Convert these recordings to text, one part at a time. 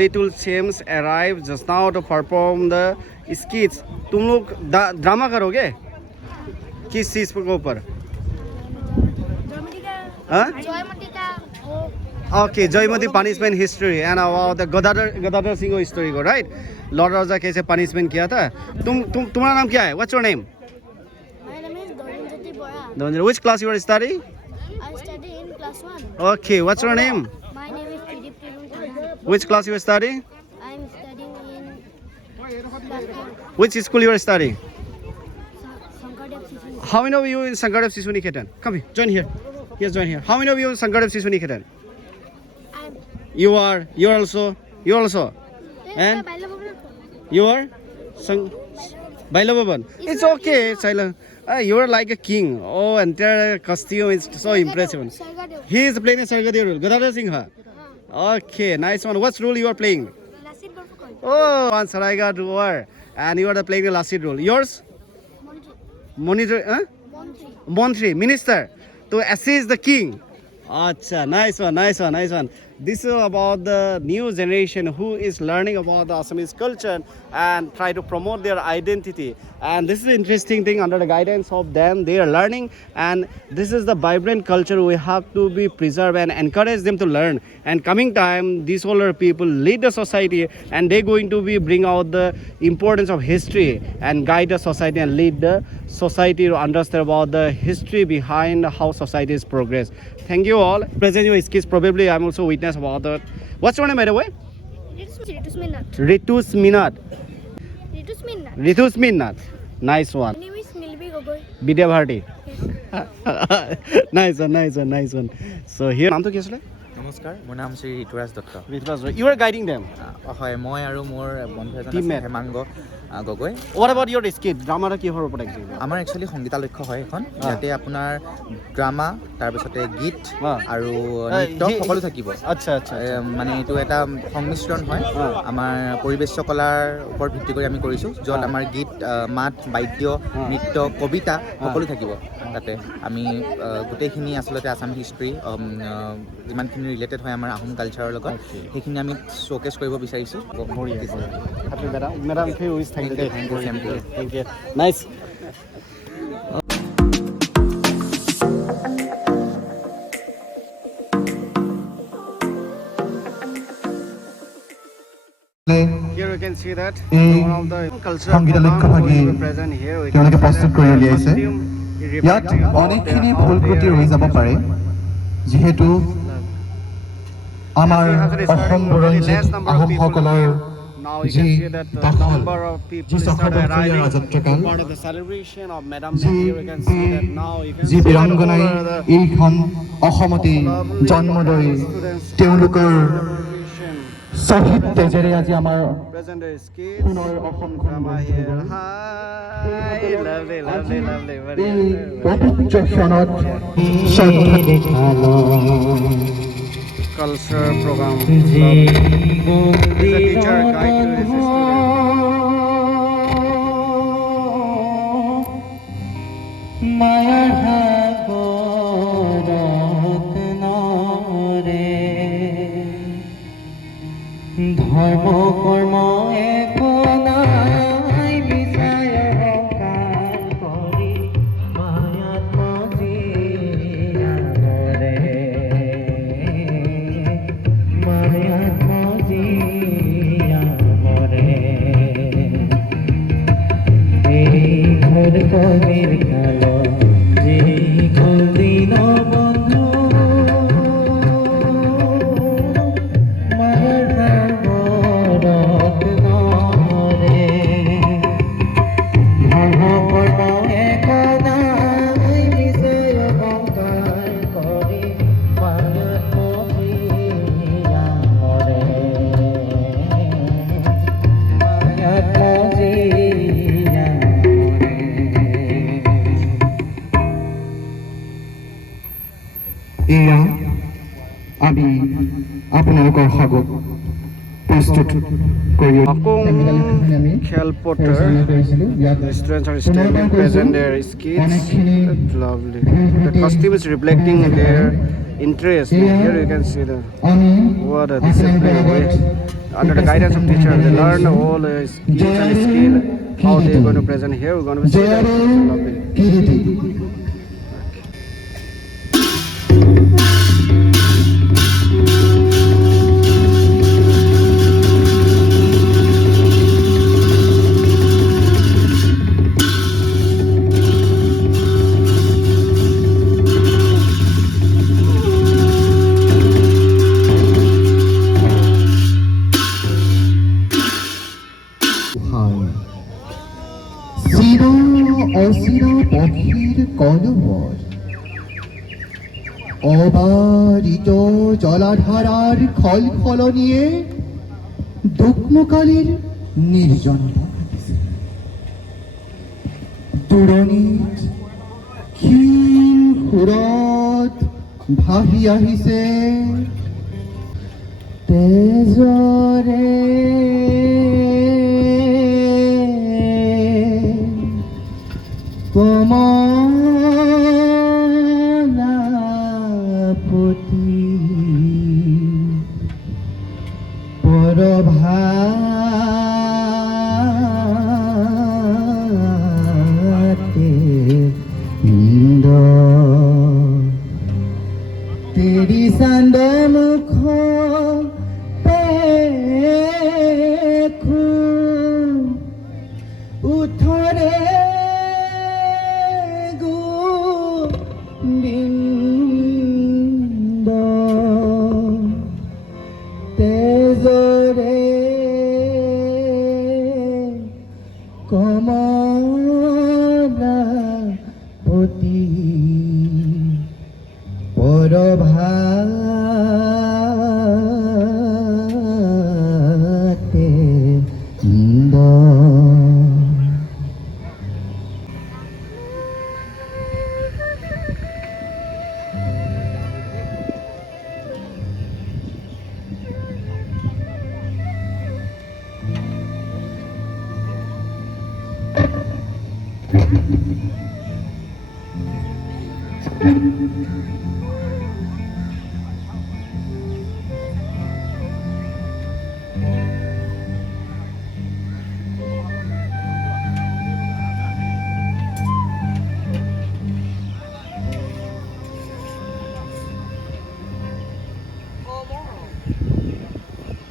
Little James arrived just now to perform the skits. तुम लोग drama करोगे किस चीज के ऊपर? Okay, Joymati punishment history and about the Gadadhar Singh story को, right? Lord Raja कैसे punishment किया था? तुम्हारा नाम क्या है? What's your name? My name is Dhananjati Bora. Dhananjati, which class you are studying? I study in class 1. Okay, what's your name? My name is Pidip Tirunjana. Which class you are studying? I am studying in class 4. Which school you are studying? Sankardev Sisuni. How many of you in Sankardev Sishu Niketan? Come here, join here. Yes, join here. How many of you in Sankardev Sishu Niketan? You are also. And you are Bailababan. It's okay, Silent. You are like a king. Oh, entire costume is so impressive. He is playing a Sargadeva role. Gadadhar Singha. Okay, nice one. What's role you are playing? Lasit Borfukoi. Oh, one Saraiga Duar. And you are playing the Lasit role. Yours? Monitor, huh? Montri, minister. To assist the king. Acha, nice one. This is about the new generation who is learning about the Assamese culture and try to promote their identity. And this is the interesting thing, under the guidance of them, they are learning. And this is the vibrant culture we have to be preserved and encourage them to learn. And coming time, these older people lead the society and they're going to be bring out the importance of history and guide the society and lead the society to understand about the history behind how society is progress. Thank you all. Present your skills. Probably I'm also witness about that. What's your name, by the way? Ritus Minat. Ritus Minat. Ritus Minat. Ritus Minat. Nice one. My name is Nilbi Gogoi. Vidya Bharti. Yes. Nice one. So here, নাম তো কি আছিল? নমস্কাৰ, মোৰ নাম Shri Rituraj Dutta. You are guiding them. হয়, মই আৰু মোৰ বন্ধু এজন আছে Teammate. Hemanga Gogoi. What about your skit? ড্ৰামাৰ কিহৰ ওপৰত actually? আমাৰ একচুৱেলি সংগীতালক্ষ্য হয় এখন। ইয়াতে আপোনাৰ ড্ৰামা, তাৰপিছতে গীত আৰু নৃত্য সকলো থাকিব। আচ্ছা। মানে এইটো এটা সংমিশ্ৰণ হয়। আমাৰ পৰিৱেশ কলাৰ ওপৰত ভিত্তি কৰি আমি কৰিছোঁ, য'ত আমাৰ গীত, মাত, বাদ্য, নৃত্য, কবিতা সকলো থাকিব তাতে। আমি গোটেইখিনি আচলতে আসাম হিষ্ট্ৰী, যিমানখিনি ৰিলেটেড হয় আমাৰ আহোম কালচাৰৰ লগত, সেইখিনি আমি শ্ব'কেছ কৰিব বিচাৰিছোঁ। Madam, thank you. Nice. Here you can see that one of the cultural program present here. তেওঁলোকে প্ৰস্তুত কৰি উলিয়াইছে। ইয়াত অনেকখিনি ভুল ত্ৰুটি ৰৈ যাব পাৰে, যিহেতু আমাৰ অসম বুৰঞ্জীত আহোমসকলৰ যি দখল, যি চক্ৰবৰ্তীৰ ৰাজত্বকাল, যি বীৰাংগনাই এইখন অসমতেই জন্ম লৈ তেওঁলোকৰ শ্বহীদ তেজেৰে আজি আমাৰ পুনৰ অসমখন পবিত্ৰ ক্ষণত শ্ৰদ্ধা দেখালো। Culture program. He's a teacher, guide to his students. মায়ার ভাগরত নরে ধর্ম কর্ম একো নাই বিচার অহংকার করি মায়াত মজিয়া মরে মায়াত মজিয়া মরে এই ঘর কবির কালো যে ঘর দিন বন্ধু মায়ার ভাগরত নরে ধর্ম কর্ম এক নাই বিষয় অহংকার করি মায়াত মজিয়া মরে মায়াত মজিয়া মরে। এয়া আমি আপোনালোকৰ সগত প্ৰস্তুত কৰি খেলপথাৰ The students are standing present their skits. Lovely. The costume is reflecting their interest. Here you can see the what a discipline way. under the guidance of teacher, they learn all skills and skill, how they are going to present here. We're going to see that. জয়ারে Lovely. Kiriti চির অচির পক্ষীর কলবর অবারিত জলাধারার খলখলনিয়ে দুগ্মকালীর নির্জনতা দূৰণিত ক্ষীণ সুৰত ভাহি আহিছে তেজৰে কমলাপতি পৰভাতে ইন্দ তেৰি চান্দ মুখ দেখো উঠৰে গোবিন্দ তেজৰে কমলাপতি পৰভাতে ইন্দ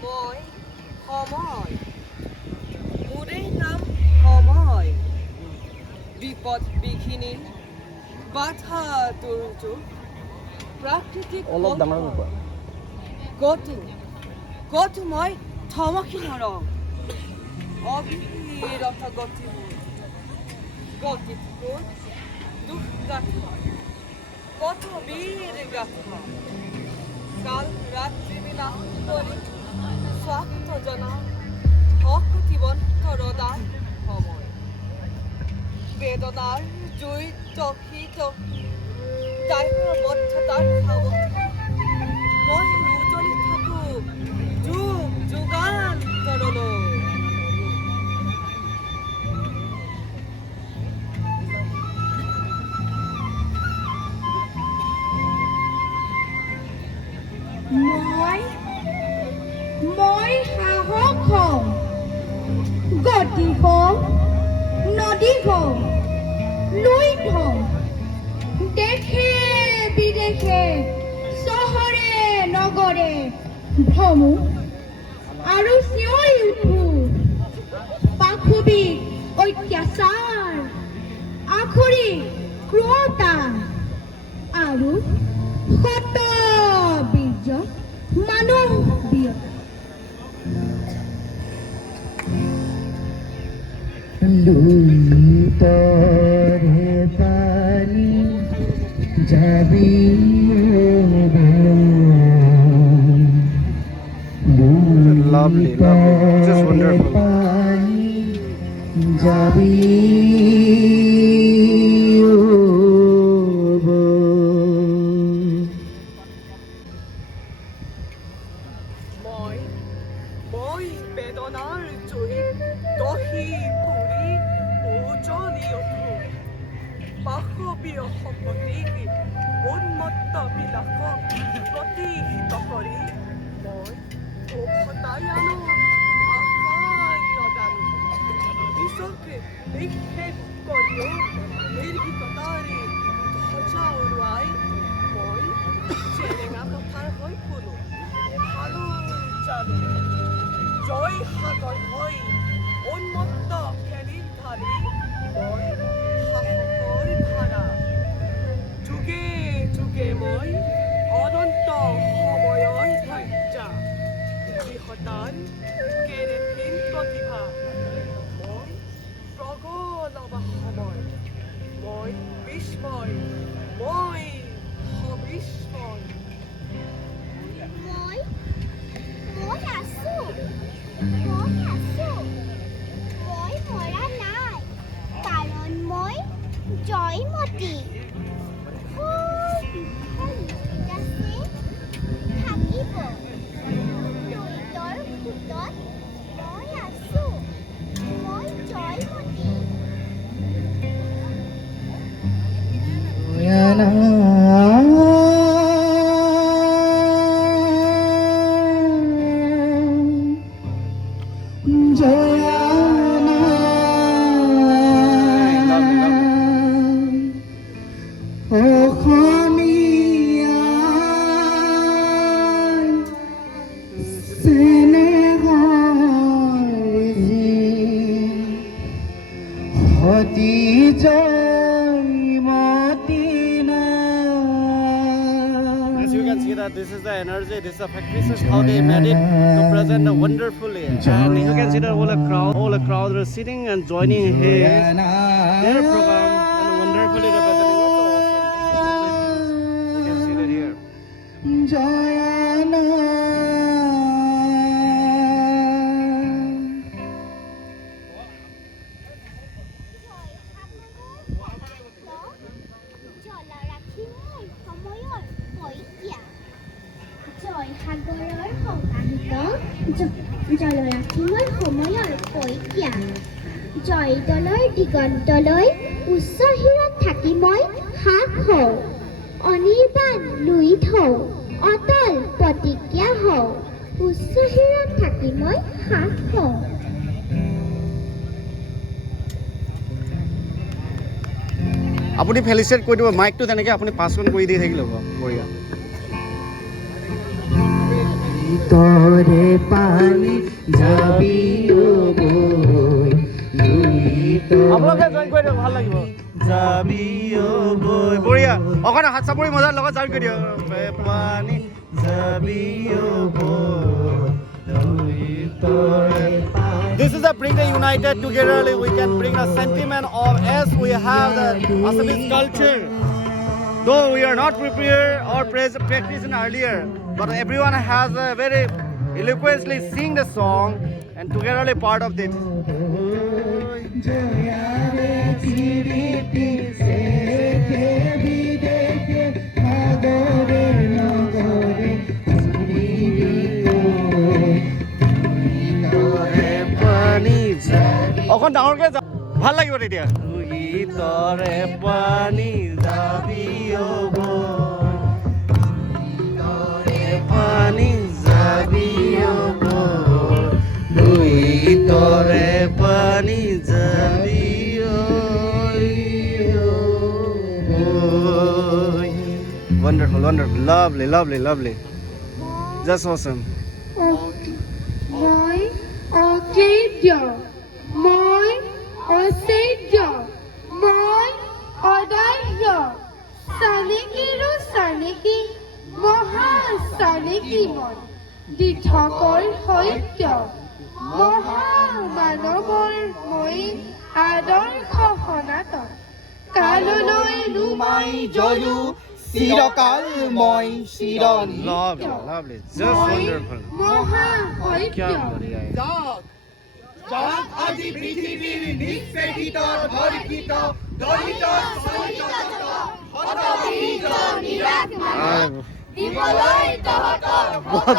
মই সময় মোৰে নাম সময় বিপদ বিঘিনি বাধা দুৰ্যোগ প্ৰাকৃতিক অলপ ডাঙৰ হ'ব। গতো মই থমকি নৰওঁ অবিৰত গতি মোৰ গতিত দুখ গাঁথা কত বীৰ গাঁথা কাল ৰাত্ৰি বিলাস কৰি স্বাৰ্থ জনা অকুতিবন্ত ৰদা সময় বেদনাৰ জুই টকি টকি দায়বদ্ধতাৰ সাৱটি মই উজলি থাকো যুগ যুগান্তৰলৈ মই সাহস হওঁ গতি হওঁ নদী হওঁ লুইত হওঁ দেশে বিদেশে চহৰে নগৰে ভ্ৰমো আৰু চিঞৰি উঠো পাশবিক অত্যাচাৰ আখৰিক ক্ৰূৰতা আৰু শত বীৰ্য মানৱীয় লুইতৰে পানি যাবি Lovely, lovely. Just wonderful. পানি যাবি মই বেদনাৰ জুইত দহি পুৰি উজলি উঠো পাশবীয় শপতিক উন্মত্ত বিলাসক প্ৰতিহিত কৰি মই Hotayano, Akayodano, Isoke, Bighead Kodio, Lady Kotari, Hochaurai, Boy, Cherenga Kotar Hoikuno, Halu Chadu, Joy Hagon Hoi, Onmoto Kenin Tari, Boy, Hahoi Para, Tuge Boy, Odonto Homoyon Paja. Hotan, Kerepin Protipa, Moy, Frogo Lava Homoy, Moy, Fish Boy, Moy, Hobish Boy. মই আছো মই মৰা নাই কাৰণ মই জয়মতী খুব বিশাল আছে থাকিব দৈতৰ ফুটত মই আছো মই Joymoti As you can see that this is the energy, this is the factories, how they made it to present wonderfully. And you can see that all the crowd are sitting and joining their program and wonderfully representing. You can see that here. জয়সাগৰৰ সংগাহিত জলৰাশিময় সময়ৰ পইকীয়া জয়দলৰ দিগন্তলৈ উচ্চ শিৰত থাকি মই হাক হওঁ Anirban Louis থওঁ অটল প্ৰতিজ্ঞা হওঁ উচ্চ শিৰত থাকি মই হাক হওঁ আপুনি ফেলিচিটেট কৰি দিব মাইকটো তেনেকৈ আপুনি পাছ অন কৰি দি থাকিলে হ'ব বঢ়িয়া তৰে পানি যাবি আপোনালোকে জইন কৰি দিয়ক ভাল লাগিব যাবি বঢ়িয়া অকণ হাত চাপৰি মজাৰ লগত জইন কৰি দিয়ক পানী যাবি This is a bring the united together. We can bring a sentiment of as we have the Assamese culture. Though we are not prepared or practicing earlier, but everyone has a very eloquently sing the song and togetherly part of it. অকণ ডাঙৰকে যা ভাল লাগিব তেতিয়া তৰে পানী যাবি পানী যাবি তৰে পানী যাবি Wonderful, wonderful, lovely, lovely, lovely. Just awesome. মই অকেদ্য মই অচেদ্য মই অদাহ্য চানেকিৰো চানেকি মহা চানেকি মই দিঠকৰ সত্য মহা মানৱৰ মই আদৰ্শ সনাতন কাললৈ নুমাই জয়ো চিৰকাল মই Chiran Lovely, lovely, just wonderful. মহা সত্য क्या बढ़िया है. যাক আজি পৃথিৱীৰ নিষ্পেষিত ধৰ্ষিত দলিত শোষিত হতবিহিত Ah, দিবলৈ তহঁতক बहुत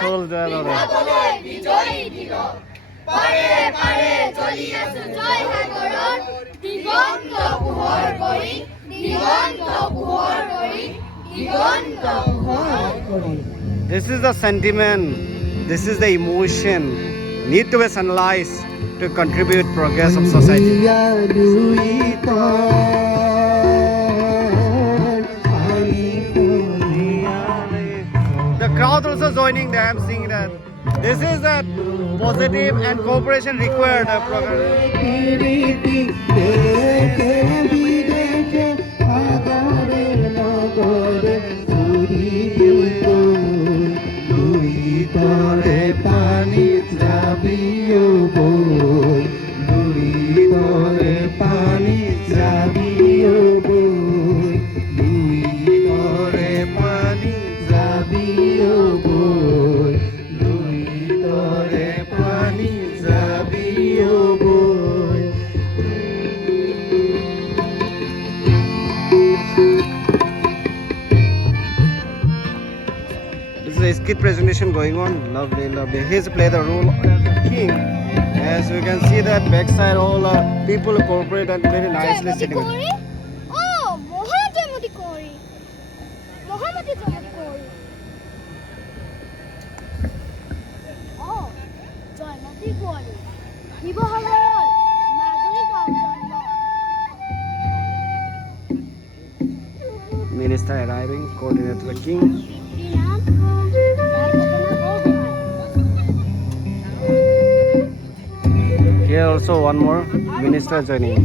soul जान रहा है. বিজয়ী দিল পাৰে পাৰে জ্বলি আছো জয়সাগৰত দিগন্ত পোহৰ কৰি দিগন্ত পোহৰ কৰি দিগন্ত পোহৰ কৰি This is the sentiment, this is the emotion need to be analyzed to contribute progress of society. The crowd also joining them, singing that. This is the positive and cooperation required progress. This is a skit presentation going on. Lovely, lovely. He's played the role as a king. As we can see that backside, all people cooperate and very nicely sitting. Oh, Mohammed Kori. Mohammed Kori. Oh, Joymati Kori. Hibohagar, Madhuri Kaujanda. Minister arriving, coordinator the king. Here also one more minister joining.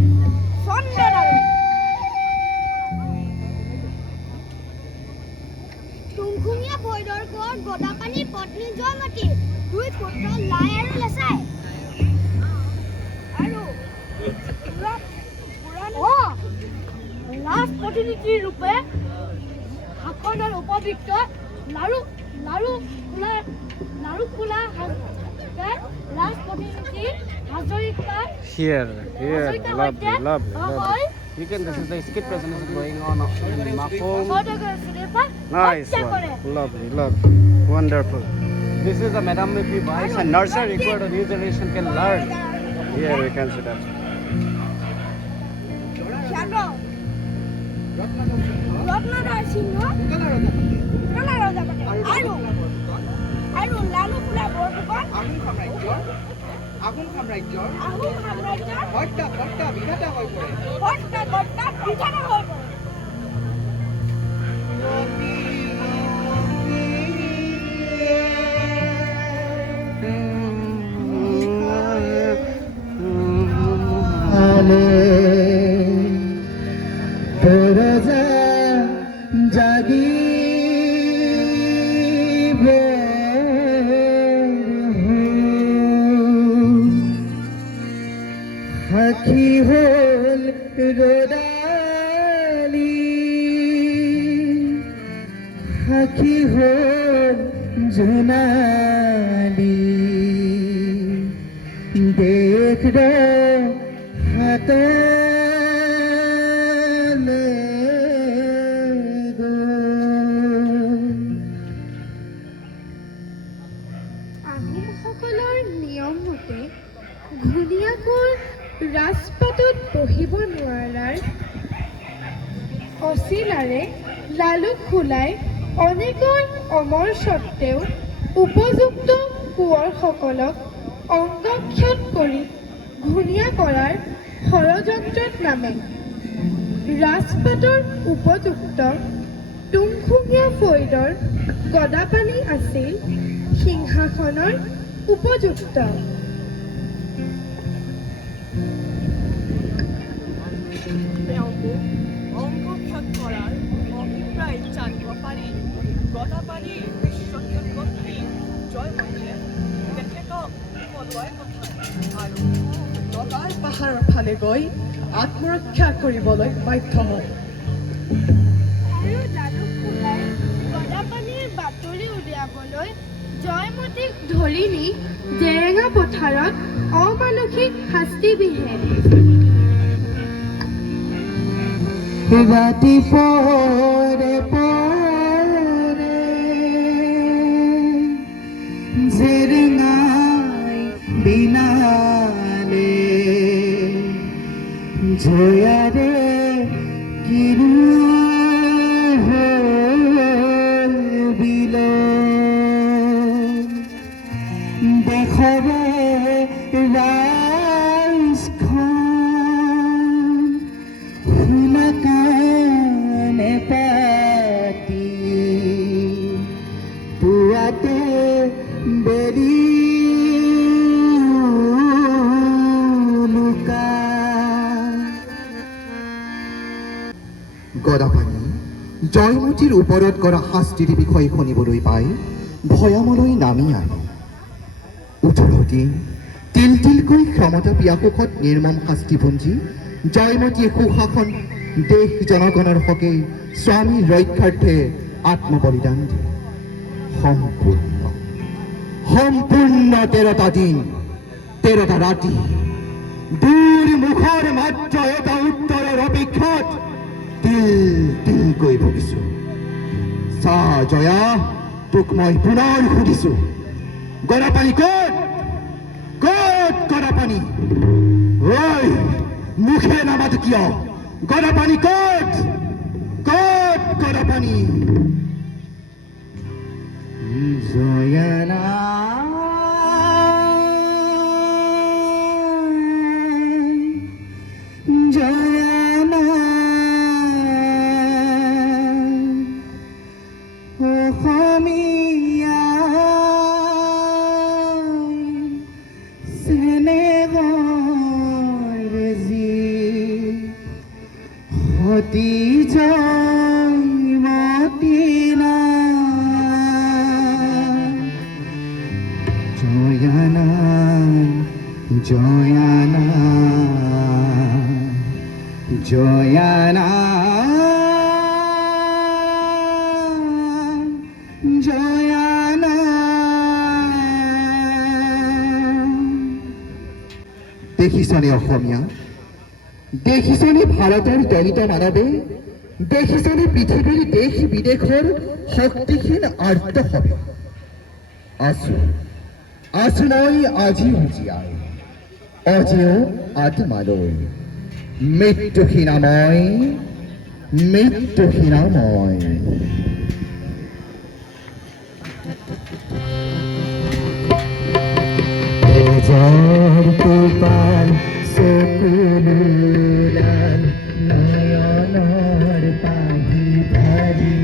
Tungkhungia Boidor Kor Godapani Potni Joymati. Duit putra Lai aru Lasai. Aru. Oh. Last opportunity rupe Hakonar Upavictor Laru Kula has last opportunity Hazorika. Here, lovely, lovely. You can, this is the skit presentation going on in Mapom. Nice one, lovely, wonderful. This is the Madam Mipi Vice and nursery required a new generation can learn. Here we can see that. আগুন সাম্ৰাজ্যৰ হত্যা বিধাতা হৈ পৰে আখি হল ৰোদালি আখি হল জোনালি দেখ ৰে হাতলে গো আহোমসকলৰ নিয়ম মতে ঘূণীয়াকৈ ৰাজপাটত বহিব নোৱাৰাৰ অচিলাৰে লালুক খোলাই অনেকৰ অমৰ স্বত্বেও উপযুক্ত কোঁৱৰসকলক অংগক্ষত কৰি ঘূণীয়া কৰাৰ ষড়যন্ত্ৰত নামে ৰাজপাটৰ উপযুক্ত তুংখুঙীয়া ফৈদৰ গদাপাণি আছিল সিংহাসনৰ উপযুক্ত তেওঁকো অংগক্ষত কৰাৰ অভিপ্ৰায় জানিব পাৰি গদাপাণিৰ বিশ্বক্ষপত্নী জয়মতীয়ে তেখেতক পলোৱাই পঠায় আৰু নগাৰ পাহাৰৰ ফালে গৈ আত্মৰক্ষা কৰিবলৈ বাধ্য হয়। আৰু লালুক খোলাই গদাপাণিৰ বাতৰি উলিয়াবলৈ জয়মতীক ধৰি নি জেৰেঙা পথাৰত অমানসিক শাস্তি বিহে ৰাতি পৰে পৰে জেৰঙাই বিনালে জয়াৰে কিৰু বিলো ৰাইজখন শুনা কাণে পাতি পুৱাতে বেৰি গদাপাণি জয়মতীৰ ওপৰত কৰা শাস্তিৰ বিষয়ে শুনিবলৈ পাই ভৈয়ামলৈ নামি আহে 18 দিন তিল তিলকৈ ক্ষমতা পিয়াসুখত নিৰ্মম শাস্তিভঞ্জী জয়মতীয়ে সুশাসন দেশ জনগণৰ হকে স্বামী ৰক্ষাৰ্থে আত্মবলিদান দিয়ে সম্পূৰ্ণ 13টা দিন 13টা ৰাতি দূৰ মুখৰ মাত্ৰ এটা উত্তৰৰ অপেক্ষাত তিল তিলকৈ ভুগিছো চা জয়া তোক মই পুনৰ সুধিছো গদাপাণি ক'ত ক'ত গদাপাণি ঐ মুখে নামাতো কিয় গদাপাণি ক'ত ক'ত গদাপাণি জয়ানা জয়ানা অসমীয়া চেনেহৰ যি সতী জয়মতী জয়ানা জয়ানা জয়ানা জয়ানা দেখিছনে অসমীয়া দেখিছনে ভাৰতৰ দলিত মানৱে দেখিছনে পৃথিৱীৰ দেশ বিদেশৰ শক্তিহীন আৰ্ত হবে আছো আছো মই আজিও জীয়াই অজেয় আত্মালৈ মৃত্যুহীনাময় মৃত্যুহীনাময় জর তুপান সকুলাল নয়নর পাহি ধারি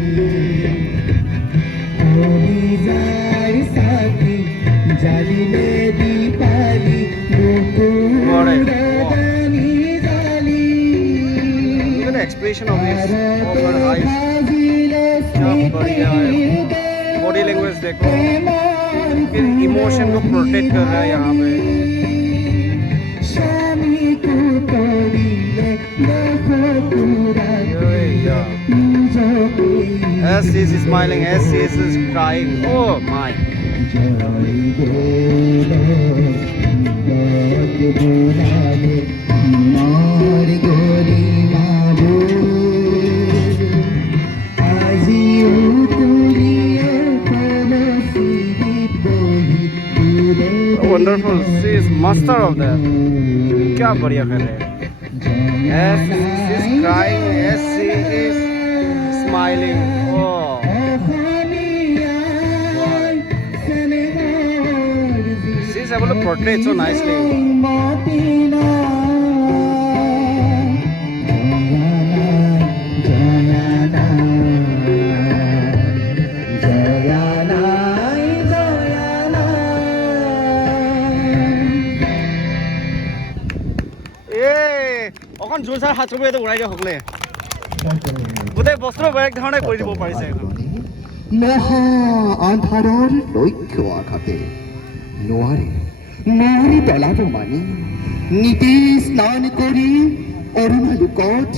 ওই যায় সাথী জালিলে দীপালি মুকুরানি জালি Look at the expression of his open eyes. क्या बढ़िया है बॉडी लैंग्वेज देखो फिर इमोशन को प्रोटेक्ट कर रहा है यहाँ पे as she is smiling as she is crying oh my wonderful she is master of that क्या बढ़िया कर रहे हैं as she is crying as she is smiling oh she is able to portray it so nicely অকণ জোৰ sir হাত কৰিব উৰাই দিয়া সকলোৱে গোটেই বস্ত্ৰ বেলেগ ধৰণে কৰি দিব পাৰিছে মহা আন্ধাৰৰ লক্ষ্য আঘাতে নোৱাৰে নোৱাৰি পেলাব মানি নীতি স্নান কৰি অৰুণালোকত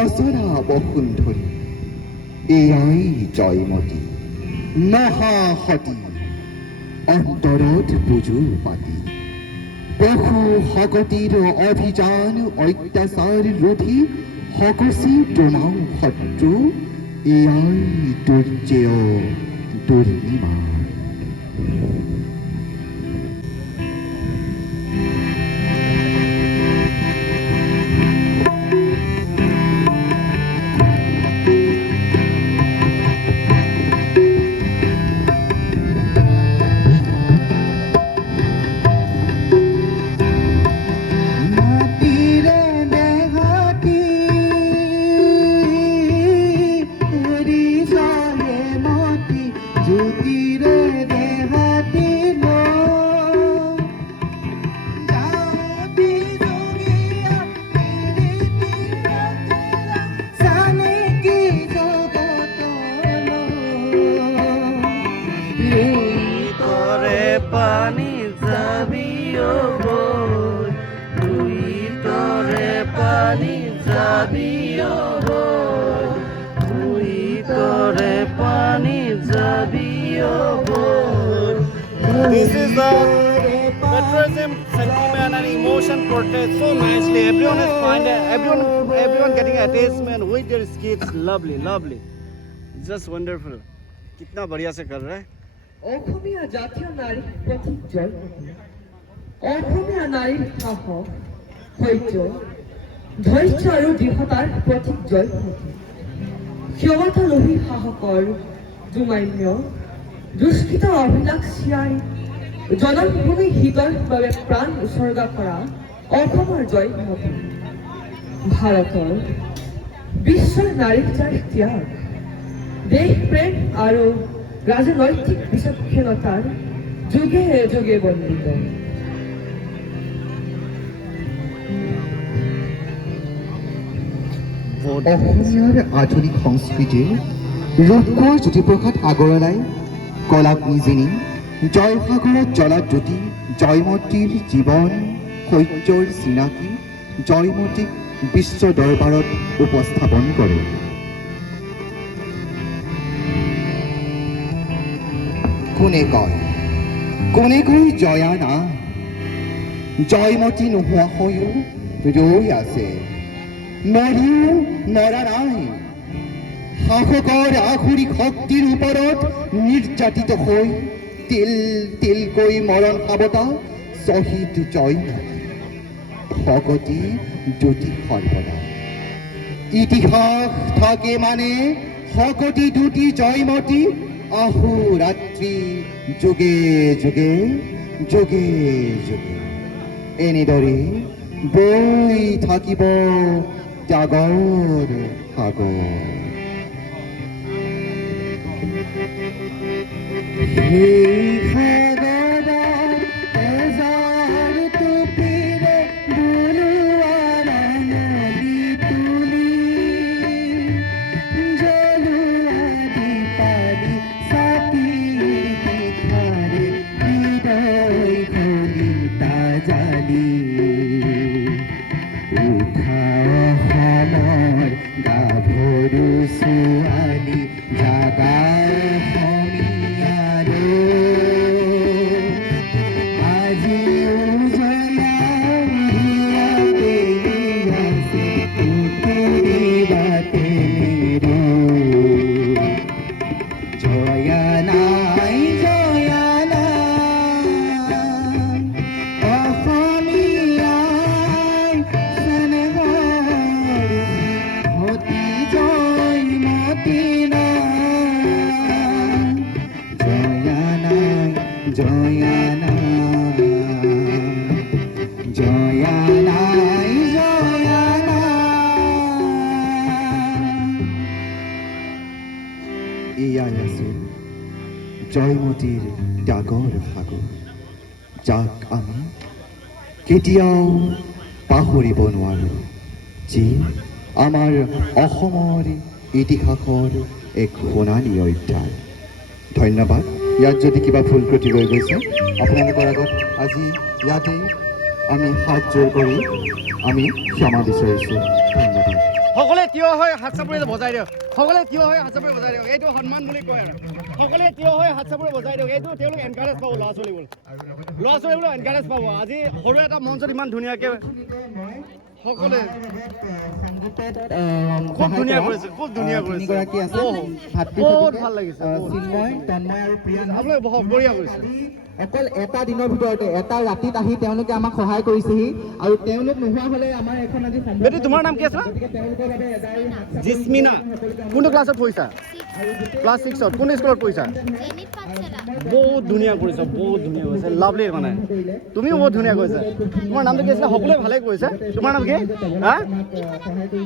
অজৰা বসুন্ধৰি এয়াই জয়মতী মহাসতী অন্তৰত পুজো পাতি বহু শকতিৰ অভিযান অত্যাচাৰ ৰোধী সকচি তৃণাও শত্ৰু এয়াই দুৰ্জয় দুৰ্নিমান বৈ তুই তরে পানি যাবি বৈ তুই তরে পানি যাবি বৈ. This is the patriotism sentiment and emotion portrayed so nicely. Everyone is fine. Everyone getting attachment with their skits. Lovely, lovely. Just wonderful. कितना बढ़िया से कर रहा है. অসমীয়া জাতীয় নাৰী প্ৰতীক জয়মতী অসমীয়া নাৰীৰ সাহস ধৈৰ্য আৰু দৃঢ়তাৰ প্ৰতীক জয়মতী ক্ষমতালোভী সাহসৰ দুমান্য দুষ্কৃত অভিলাষ চিয়াৰী জনভূমি হিতৰ বাবে প্ৰাণ উচৰ্গা কৰা অসমৰ জয়মতী ভাৰতৰ বিশ্বৰ নাৰীৰ যাৰ ত্যাগ দেশ প্ৰেম আৰু ৰাজনৈতিক বিচক্ষণতাৰ যুগে যুগে বন্দিত অসমীয়াৰ আধুনিক সংস্কৃতিৰ ৰূপকোঁৱৰ জ্যোতিপ্ৰসাদ আগৰৱালাই কলাকুঞ্জিনী জয়সাগৰত জ্বলা জ্যোতি জয়মতীৰ জীৱন শৌৰ্যৰ চিনাকি জয়মতীক বিশ্ব দৰবাৰত উপস্থাপন কৰে. কোনে কয় জয়া নাই জয়মতী নোহোৱা হৈও ৰৈ আছে মৰিও মৰা নাই শাসকৰ আখুৰিক শক্তিৰ ওপৰত নিৰ্যাতিত হৈ তিল তিলকৈ মৰণ সাৱতা শ্বহীদ জয়মতী ভগতী জ্যোতি সৰ্বদা ইতিহাস থাকে মানে ভগতী দুটি জয়মতী অহোৰাত্ৰি যুগে যুগে যুগে যুগে এনেদৰে বৈ থাকিব ত্যাগৰ সাগৰ. সেই সাগৰত এজাৰ টুপিৰে বুলোৱা নদী তুলি জ্বলোৱা দীপালি চাকি পিঠাৰে হৃদয় কলিতা জালি উঠা অসমৰ গাভৰু ছোৱালী জাগা অসমীয়াৰে আজিও জয়াতে আছে পুতলিবাতে মেৰো জয়া নাই অসমীয়াই চেনেহৰ সতী জয়মতী জয়া নাই এয়াই আছিল জয়মতীৰ ত্যাগৰ সাগৰ যাক আমি কেতিয়াও পাহৰিব নোৱাৰোঁ যি আমাৰ অসমৰ ইতিহাসৰ এক সোণালী অধ্যায়. ধন্যবাদ. ইয়াত যদি কিবা ভুল ত্ৰুটি ৰৈ গৈছে আপোনালোকৰ আগত আজি ইয়াতে আমি হাত জোৰ কৰি আমি ক্ষমা বিচাৰিছোঁ. ধন্যবাদ. সকলোৱে থিয় হৈ হাত চাপৰি বজাই দিয়ক. সকলোৱে থিয় হৈ হাত চাপৰি বজাই দিয়ক. এইটো সন্মান বুলি কয় আৰু সকলোৱে থিয় হৈ হাত চাপৰি বজাই দিয়ক. এইটো তেওঁলোক এনকাৰেজ পাব. ল'ৰা ছোৱালীবোৰ এনকাৰেজ পাব. আজি সৰু এটা মঞ্চত ইমান ধুনীয়াকৈ সকলোৱে খুব ধুনীয়া কৰিছে. তিনিগৰাকী আছে বহুত ভাল লাগিছে. চিন্ময় তন্ময় আৰু প্ৰিয়াংকা. আপোনালোকে বহুত বঢ়িয়া কৰিছে. অকল এটা দিনৰ ভিতৰতে এটা ৰাতিত আহি তেওঁলোকে আমাক সহায় কৰিছেহি আৰু তেওঁলোক নোহোৱা হ'লে আমাৰ এখন আজি বেটি তোমাৰ নাম কি আছিলে? তেওঁলোকৰ বাবে এটাই জিস্মিনা. কোনটো ক্লাছত পঢ়িছা? ক্লাছ 6ত. কোন স্কুলত পঢ়িছা? বহুত ধুনীয়া কৰিছা. বহুত ধুনীয়া কৰিছে. লাভলি মানে তুমিও বহুত ধুনীয়া কৰিছা. তোমাৰ নামটো কি আছিলে? সকলোৱে ভালে কৰিছে. তোমাৰ নাম কি? হা?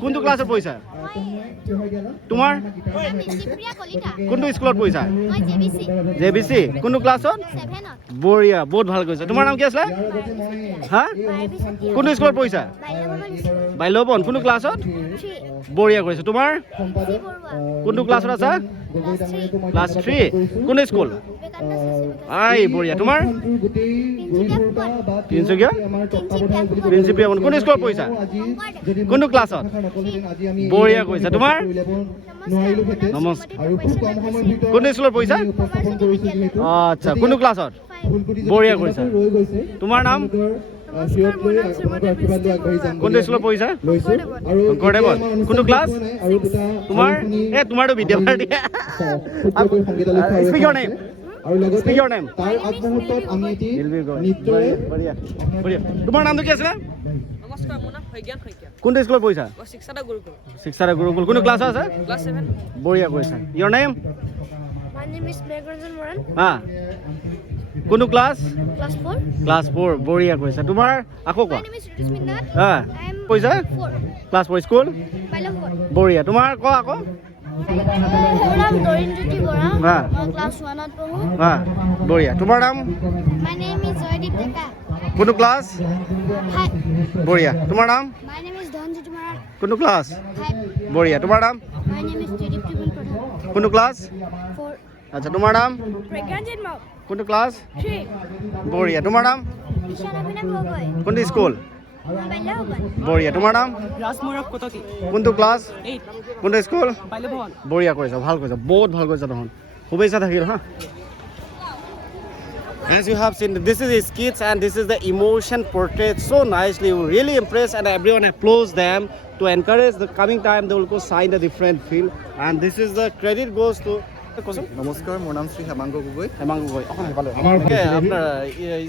কোনটো ক্লাছত পঢ়িছা? তোমাৰ কোনটো স্কুলত পঢ়িছা? JBC. কোনটো ক্লাছত? বঢ়িয়া. বহুত ভাল কৰিছা. তোমাৰ নাম কি আছিলে? হা? কোনটো স্কুলত পঢ়িছা? বাল্যভৱন. কোনটো ক্লাছত? বঢ়িয়া কৰিছে তোমাৰ সম্পাদক কোনটো ক্লাছত আছা গগৈ ডাঙৰীয়াকো মই ক্লাছ ধন্যবাদ 3 কৰিছোঁ। কোন স্কুল আই বঢ়িয়া তোমাৰ অনুষ্ঠানটোৰ গোটেই গৰিহণতা বা তিনিচুকীয়া? আমাৰ তত্ত্বাৱধায়ক বুলি ক'ব প্ৰিন্সিপিয়া লাগিব। কোন স্কুলত পঢ়িছা আজি যদি কোনটো ক্লাছত ভাষা নকলোহেঁতেন, আজি আমি এই বঢ়িয়া কৰিছা। তোমাৰ? উলিয়াব নোৱাৰিলোহেঁতেন। নমস্কাৰ। আৰু খুব কম সময়ৰ ভিতৰত কোনটো স্কুলত পঢ়িছা? আমি উপস্থাপন কৰিছোঁ যিহেতু। আচ্ছা কোনটো ক্লাছত ভুল ত্ৰুটি যদি বঢ়িয়া কেনেবাকৈ কৰিছা। ৰৈ গৈছে, তোমাৰ নাম? তেওঁলোকৰ, শ্ৰীয়ক লৈ আপোনালোকৰ আশীৰ্বাদ লৈ আগবাঢ়ি যাম বুলি কোনটো স্কুলত আমি পঢ়িছা লৈছোঁ। আৰু শংকৰদেৱত? এতিয়া আমাৰ অনুষ্ঠান কোনটো ক্লাছ? শেষ হোৱা নাই, আৰু দুটা তোমাৰ আলোচনী তোমাৰতো বিদ্যাভাৰতী সূত্ৰকৈ সংগীতালক্ষ্য আৰু Speak your name. আৰু লগতে Speak your name. তাৰ আগমুহূৰ্তত আমি এটি নৃত্যৰে বঢ়িয়া বঢ়িয়া তোমাৰ নামটো কি আছিলে নমস্কাৰ মোৰ নাম প্ৰজ্ঞান শইকীয়া কোনটো স্কুলত পঢ়িছা মই শিক্ষাটা গুৰুকুল শিক্ষাৰে গুৰুকুল কোনটো ক্লাছ আছে ক্লাছ 7 বঢ়িয়া কৰিছা your name My name is Megranjan Moran, হা কোনটো ক্লাছ class 4. ক্লাছ 4 বঢ়িয়া কৰিছা তোমাৰ আকৌ কোৱা My name is Rizmin Nath. হা I am পঢ়িছা 4. Class 4 school Bailapur. বঢ়িয়া তোমাৰ কোৱা আকৌ মোৰ নাম দৰিন জ্যোতি বৰা। হা মই ক্লাছ 1ত পঢ়ো। হা বঢ়িয়া তোমাৰ নাম My name is Joydeep Deka. কোনটো ক্লাছ 5. বঢ়িয়া তোমাৰ নাম My name is Dhanjit Maran. কোনটো ক্লাছ 5. বঢ়িয়া তোমাৰ নাম My name is Tridip Tribun Pradhan. কোনটো ক্লাছ 4. আচ্ছা তোমাৰ নাম Pregranjan Mau. কোনটো ক্লাছ 3. বঢ়িয়া তোমাৰ নাম Ishan Abhinav Gogoi. কোনটো স্কুল মই বাল্যভৱন। বঢ়িয়া তোমাৰ নাম ৰাজমূৰক কটকী কোনটো ক্লাছ 8 কোনটো স্কুল বাল্যভৱন বঢ়িয়া কৰিছা ভাল কৰিছা বহুত ভাল কৰিছা তখন শুভেচ্ছা থাকিল হা As you have seen, this is skits and this is the emotion portrayed so nicely. We really impressed and everyone applauds them to encourage the coming time they will go sign a different field. And this is the credit goes to নমস্কাৰ মোৰ নাম শ্ৰী হেমাংগ গগৈ হেমাংগ গগৈ আপোনাৰ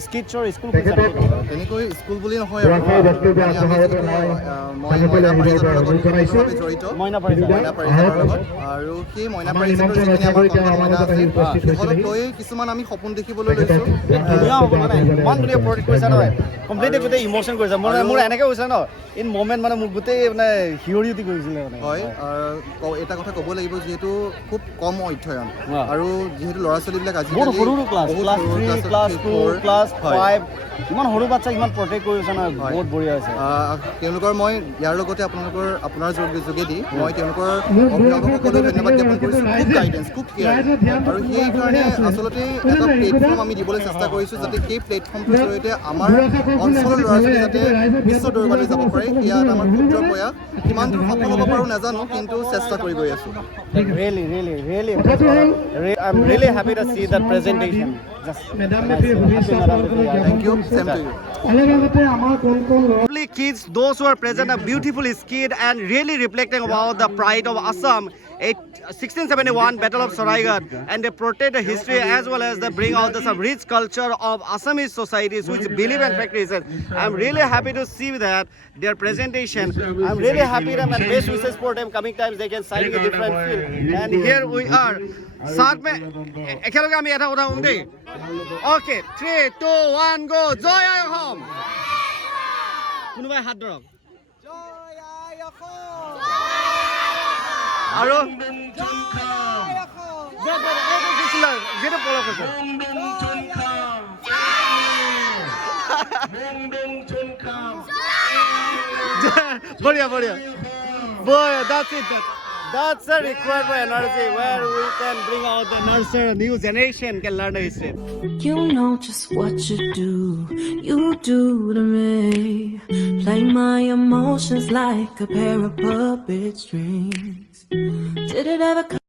স্কিটছৰ school তেনেকৈ school বুলি নহয় আৰু মই মইনা পাৰিজাতৰ লগত বিশেষভাৱে জড়িত মইনা পাৰিজাত মইনা পাৰিজাতৰ লগত আৰু সেই মইনা পাৰিজাতৰ যিখিনি আমাৰ সন্তান মইনা আছে সিহঁতক লৈ কিছুমান আমি সপোন দেখিবলৈ লৈছোঁ ধুনীয়া হ'ব মানে ইমান ধুনীয়া প্ৰটেক্ট কৰিছা নহয় কমপ্লিটলি গোটেই ইম'চন কৰিছা মোৰ এনেকৈ হৈছে ন ইন মমেণ্ট মানে মোক গোটেই মানে হিয়ৰি উঠি গৈছিলে মানে হয় এটা কথা ক'ব লাগিব যিহেতু খুব কম অধ্যয়ন আৰু যিহেতু ল'ৰা ছোৱালীবিলাক বহুত আজিকালি সৰু ক্লাছ ক্লাছ 3 ক্লাছ 2 ক্লাছ 5 ইমান সৰু বাচ্চাক ইমান প্ৰটেক্ট কৰিছে ন বহুত বঢ়িয়া হৈছে তেওঁলোকৰ মই ইয়াৰ লগতে আপোনাৰ যোগেদি মই তেওঁলোকৰ অভিভাৱকসকলক ধন্যবাদ জ্ঞাপন কৰিছোঁ খুব গাইডেঞ্চ খুব কেয়াৰ আৰু সেইকাৰণে আচলতে এটা প্লেটফৰ্ম আমি দিবলৈ চেষ্টা কৰিছোঁ যাতে সেই প্লেটফৰ্মটোৰ জৰিয়তে আমাৰ অঞ্চলৰ ল'ৰা ছোৱালী যাতে বিশ্ব দৰবাৰলৈ যাব পাৰে সেয়া এটা আমাৰ ক্ষুদ্ৰ প্ৰয়াস কিমান দূৰ সফল হ'ব পাৰোঁ নাজানো কিন্তু চেষ্টা কৰি গৈ আছোঁ really I'm really happy to see that presentation just Thank you. Same to you. lovely kids, those who are present, a beautiful skit and really reflecting about the pride of Assam. 1671 Battle of Saraigat, and they protect the history as well as they bring out some rich culture of Assamese societies which believe and practices. I'm really happy to see that their presentation. I'm really happy them and best wishes for them coming times they can sign a different field. And here we are. साथ में एकेलगे আমি এটা কথা কম দেই okay 3 2 1 গো জয় আই অসম কোনোবাই হাত ধৰক জয় আই অসম আৰু যেটা পড়া করছে বঢ়িয়া বঢ়িয়া বঢ়িয়া that's a required for NRC where we can bring out the nursery new generation can learn the history. You know just what you do to me. Play my emotions like a pair of puppet strings. Did it ever come